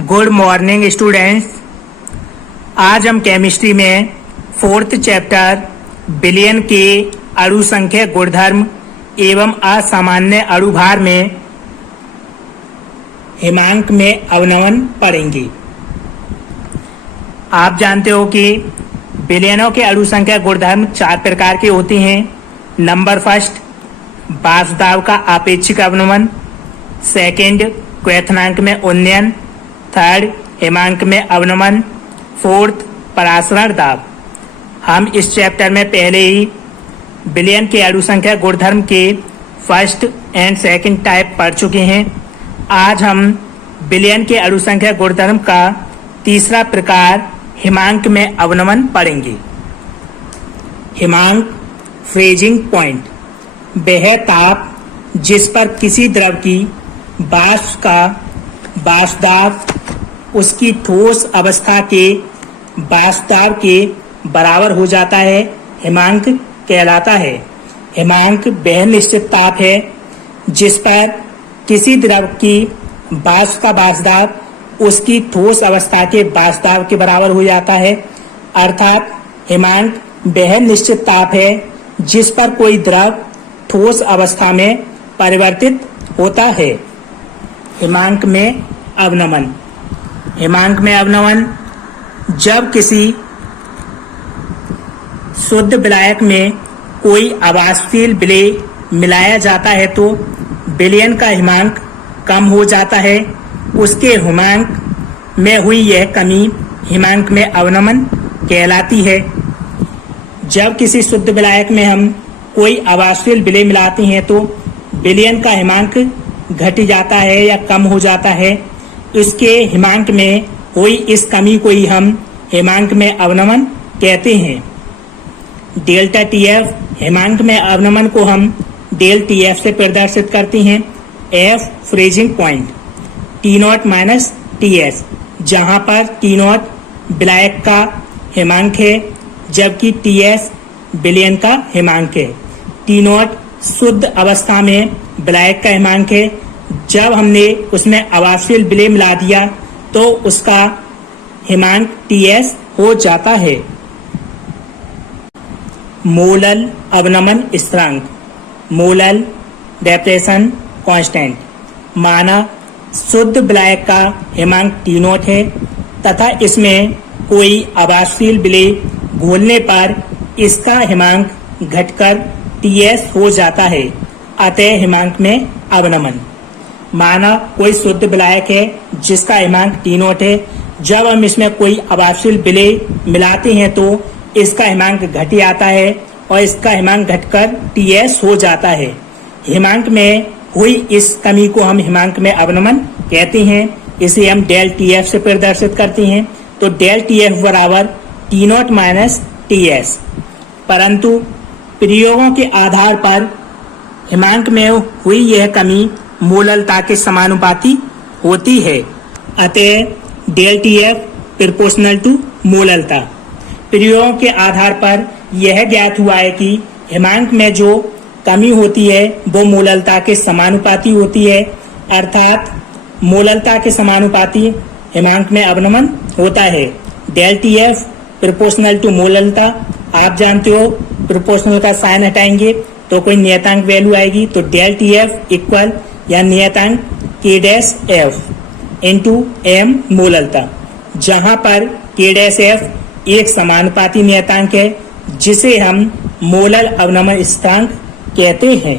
Good morning students. आज हम chemistry में 4th चैप्टर बिलियन के अणु संख्या गुणधर्म एवं असामान्य अणुभार में हिमांक में अवनमन पढ़ेंगे। आप जानते हो कि बिलियनों के अणु संख्या गुणधर्म 4 प्रकार के होते हैं। नंबर फर्स्ट, वासुदाव का आपेक्षिक अवनमन। सेकंड, क्वथनांक में उन्नयन। थर्ड, हिमांक में अवनमन। फोर्थ, परासरण दाब। हम इस चैप्टर में पहले ही बिलियन के अणु संख्या गुणधर्म के फर्स्ट एंड सेकंड टाइप पढ़ चुके हैं। आज हम बिलियन के अणु संख्या गुणधर्म का तीसरा प्रकार हिमांक में अवनमन पढ़ेंगे। हिमांक फ्रीजिंग पॉइंट वह ताप जिस पर किसी द्रव की वाष्प का वाष्पदाब उसकी ठोस अवस्था के वाष्पदाब के बराबर हो जाता है, हिमांक कहलाता है। हिमांक वह निश्चित ताप है जिस पर किसी द्रव की वाष्प का वाष्पदाब उसकी ठोस अवस्था के वाष्पदाब के बराबर हो जाता है। अर्थात हिमांक वह निश्चित ताप है जिस पर कोई द्रव ठोस अवस्था में परिवर्तित होता है। हिमांक में अवनमन। हिमांक में अवनमन जब किसी शुद्ध विलायक में कोई अवाष्पशील विलेय मिलाया जाता है तो विलयन का हिमांक कम हो जाता है। उसके हिमांक में हुई यह कमी हिमांक में अवनमन कहलाती है। जब किसी शुद्ध विलायक में हम कोई अवाष्पशील विलेय मिलाते हैं तो विलयन का हिमांक घट जाता है या कम हो जाता है। इसके हिमांक में हुई इस कमी को ही हम हिमांक में अवनमन कहते हैं। डेल्टा टीएफ हिमांक में अवनमन को हम डेल टीएफ से प्रदर्शित करते हैं। F freezing point T not minus T S, जहाँ पर टी नॉट विलायक का हिमांक है जबकि टी एस विलयन का हिमांक है। टी नॉट शुद्ध अवस्था में विलायक का हिमांक है। जब हमने उसमें अवाष्पशील विलेय मिला दिया तो उसका हिमांक टी एस हो जाता है। मोलल अवनमन स्थिरांक, मोलल डेप्रेशन कांस्टेंट। माना शुद्ध विलायक का हिमांक टी नॉट है तथा इसमें कोई अवाष्पशील विलेय घोलने पर इसका हिमांक घटकर टी एस हो जाता है, अतः हिमांक में अवनमन। माना कोई शुद्ध विलायक है जिसका हिमांक टी नॉट है, जब हम इसमें कोई अवाष्पशील विलेय मिलाते हैं तो इसका हिमांक घट जाता है और इसका हिमांक घटकर टी एस हो जाता है। हिमांक में हुई इस कमी को हम हिमांक में अवनमन कहते हैं। इसे हम डेल टी एफ से प्रदर्शित करते हैं। तो डेल टी एफ बराबर T not minus T S. परंतु प्रयोगों के आधार पर हिमांक में हुई यह कमी मोललता के समानुपाती होती है, अतः del T F proportional to मोललता। प्रयोगों के आधार पर यह ज्ञात हुआ है कि हिमांक में जो कमी होती है वो मोललता के समानुपाती होती है। अर्थात मोललता के समानुपाती हिमांक में अवनमन होता है। Del T F proportional to मोललता। आप जानते हो प्रोपोर्शनल का साइन हटाएंगे तो कोई नियतांक वैल्यू आएगी, तो डेल टी एफ इक्वल या नियतांक के डैश एफ इंटू एम मोललता, जहां पर के डैश एफ एक समानुपाती नियतांक है जिसे हम मोलल अवनमन स्थिरांक कहते हैं।